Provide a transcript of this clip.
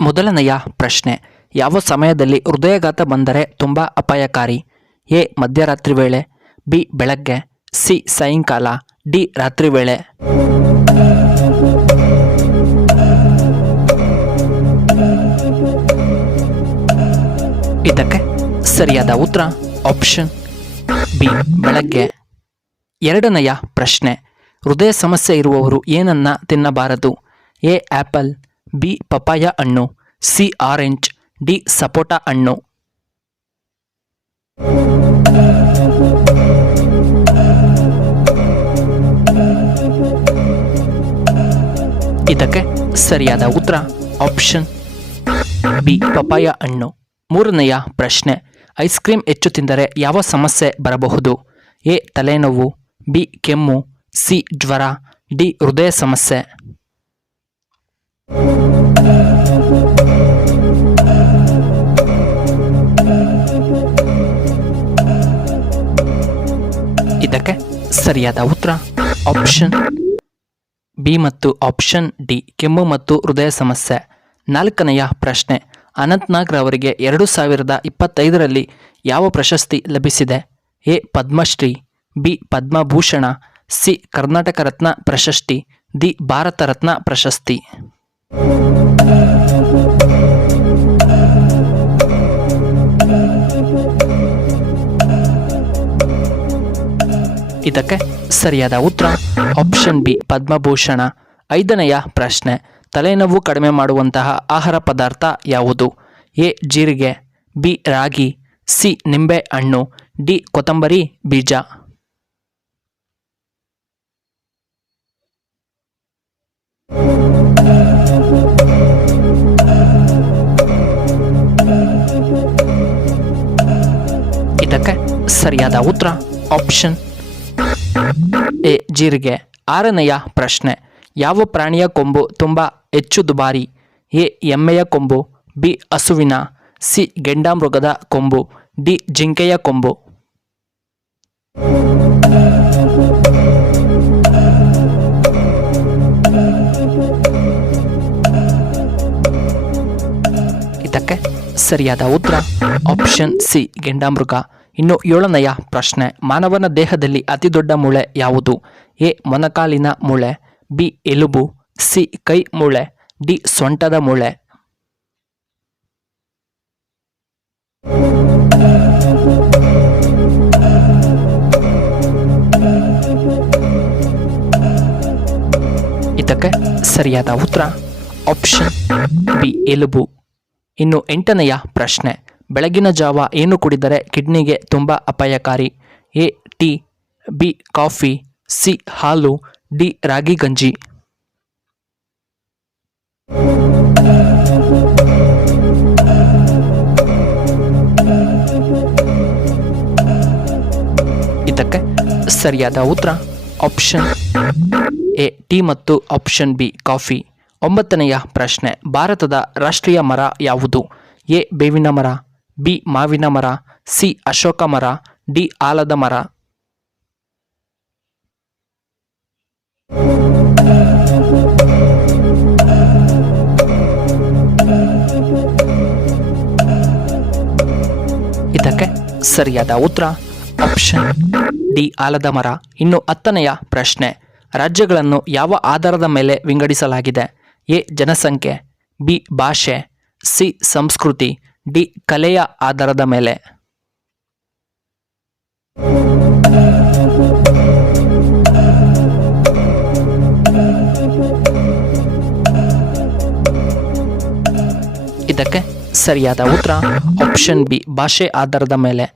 ಮೊದಲನೆಯ ಪ್ರಶ್ನೆ, ಯಾವ ಸಮಯದಲ್ಲಿ ಹೃದಯಾಘಾತ ಬಂದರೆ ತುಂಬ ಅಪಾಯಕಾರಿ? ಎ ಮಧ್ಯರಾತ್ರಿ ವೇಳೆ, ಬಿ ಬೆಳಗ್ಗೆ, ಸಿ ಸಾಯಂಕಾಲ, ಡಿ ರಾತ್ರಿ ವೇಳೆ. ಇದಕ್ಕೆ ಸರಿಯಾದ ಉತ್ತರ ಆಪ್ಷನ್ ಬಿ ಬೆಳಗ್ಗೆ. ಎರಡನೆಯ ಪ್ರಶ್ನೆ, ಹೃದಯ ಸಮಸ್ಯೆ ಇರುವವರು ಏನನ್ನ ತಿನ್ನಬಾರದು? ಎ ಆ್ಯಪಲ್, ಬಿ ಪಪಾಯ ಹಣ್ಣು, ಸಿ ಆರೆಂಜ್, ಡಿ ಸಪೋಟ ಹಣ್ಣು. ಇದಕ್ಕೆ ಸರಿಯಾದ ಉತ್ತರ ಆಪ್ಷನ್ ಬಿ ಪಪಾಯ ಹಣ್ಣು. ಮೂರನೆಯ ಪ್ರಶ್ನೆ, ಐಸ್ ಕ್ರೀಮ್ ಹೆಚ್ಚು ತಿಂದರೆ ಯಾವ ಸಮಸ್ಯೆ ಬರಬಹುದು? ಎ ತಲೆನೋವು, ಬಿ ಕೆಮ್ಮು, ಸಿ ಜ್ವರ, ಡಿ ಹೃದಯ ಸಮಸ್ಯೆ. ಇದಕ್ಕೆ ಸರಿಯಾದ ಉತ್ತರ ಆಪ್ಷನ್ ಬಿ ಮತ್ತು ಆಪ್ಷನ್ ಡಿ ಕೆಮ್ಮು ಮತ್ತು ಹೃದಯ ಸಮಸ್ಯೆ. ನಾಲ್ಕನೆಯ ಪ್ರಶ್ನೆ, ಅನಂತ್ನಾಗ್ ರವರಿಗೆ 2025ರಲ್ಲಿ ಯಾವ ಪ್ರಶಸ್ತಿ ಲಭಿಸಿದೆ? A Padma Shri, B Padma Bhushan, C Karnataka Ratna ಪ್ರಶಸ್ತಿ, ಡಿ ಭಾರತ ರತ್ನ ಪ್ರಶಸ್ತಿ. ಇದಕ್ಕೆ ಸರಿಯಾದ ಉತ್ತರ ಆಪ್ಷನ್ ಬಿ ಪದ್ಮಭೂಷಣ. ಐದನೆಯ ಪ್ರಶ್ನೆ, ತಲೆನೋವು ಕಡಿಮೆ ಮಾಡುವಂತಹ ಆಹಾರ ಪದಾರ್ಥ ಯಾವುದು? ಎ ಜೀರಿಗೆ, ಬಿ ರಾಗಿ, ಸಿ ನಿಂಬೆ ಹಣ್ಣು, ಡಿ ಕೊತ್ತಂಬರಿ ಬೀಜ. ಇದಕ್ಕೆ ಸರಿಯಾದ ಉತ್ತರ ಆಪ್ಷನ್ ಎ ಜೀರಿಗೆ. ಆರನೆಯ ಪ್ರಶ್ನೆ, ಯಾವ ಪ್ರಾಣಿಯ ಕೊಂಬು ತುಂಬ ಹೆಚ್ಚು ದುಬಾರಿ? ಎ ಎಮ್ಮೆಯ ಕೊಂಬು, ಬಿ ಹಸುವಿನ, ಸಿ ಗೆಂಡಾಮೃಗದ ಕೊಂಬು, ಡಿ ಜಿಂಕೆಯ ಕೊಂಬು. ಇದಕ್ಕೆ ಸರಿಯಾದ ಉತ್ತರ ಆಪ್ಷನ್ ಸಿ ಗೆಂಡಾಮೃಗ. ಇನ್ನು ಏಳನೆಯ ಪ್ರಶ್ನೆ, ಮಾನವನ ದೇಹದಲ್ಲಿ ಅತಿ ದೊಡ್ಡ ಮೂಳೆ ಯಾವುದು? ಎ ಮೊಣಕಾಲಿನ ಮೂಳೆ, ಬಿ ಎಲುಬು, ಸಿ ಕೈ ಮೂಳೆ, ಡಿ ಸೊಂಟದ ಮೂಳೆ. ಇದಕ್ಕೆ ಸರಿಯಾದ ಉತ್ತರ ಆಪ್ಷನ್ ಬಿ ಎಲುಬು. ಇನ್ನು ಎಂಟನೆಯ ಪ್ರಶ್ನೆ, ಬೆಳಗಿನ ಜಾವ ಏನು ಕುಡಿದರೆ ಕಿಡ್ನಿಗೆ ತುಂಬ ಅಪಾಯಕಾರಿ? A tea, B coffee, C ಹಾಲು, ಡಿ ರಾಗಿ ಗಂಜಿ. ಇದಕ್ಕೆ ಸರಿಯಾದ ಉತ್ತರ ಆಪ್ಷನ್ ಎ ಟೀ ಮತ್ತು ಆಪ್ಷನ್ ಬಿ ಕಾಫಿ. ಒಂಬತ್ತನೆಯ ಪ್ರಶ್ನೆ, ಭಾರತದ ರಾಷ್ಟ್ರೀಯ ಮರ ಯಾವುದು? ಎ ಬೇವಿನ ಮರ, ಬಿ ಮಾವಿನ ಮರ, ಸಿ ಅಶೋಕ ಮರ, ಡಿ ಆಲದ ಮರ. ಇದಕ್ಕೆ ಸರಿಯಾದ ಉತ್ತರ ಆಪ್ಷನ್ ಡಿ ಆಲದ ಮರ. ಇನ್ನು ಹತ್ತನೆಯ ಪ್ರಶ್ನೆ, ರಾಜ್ಯಗಳನ್ನು ಯಾವ ಆಧಾರದ ಮೇಲೆ ವಿಂಗಡಿಸಲಾಗಿದೆ? ಎ ಜನಸಂಖ್ಯೆ, ಬಿ ಭಾಷೆ, ಸಿ ಸಂಸ್ಕೃತಿ, ಡಿ ಕಲೆಯ ಆಧಾರದ ಮೇಲೆ. ಇದಕ್ಕೆ ಸರಿಯಾದ ಉತ್ತರ ಆಪ್ಷನ್ ಬಿ ಭಾಷೆ ಆಧಾರದ ಮೇಲೆ.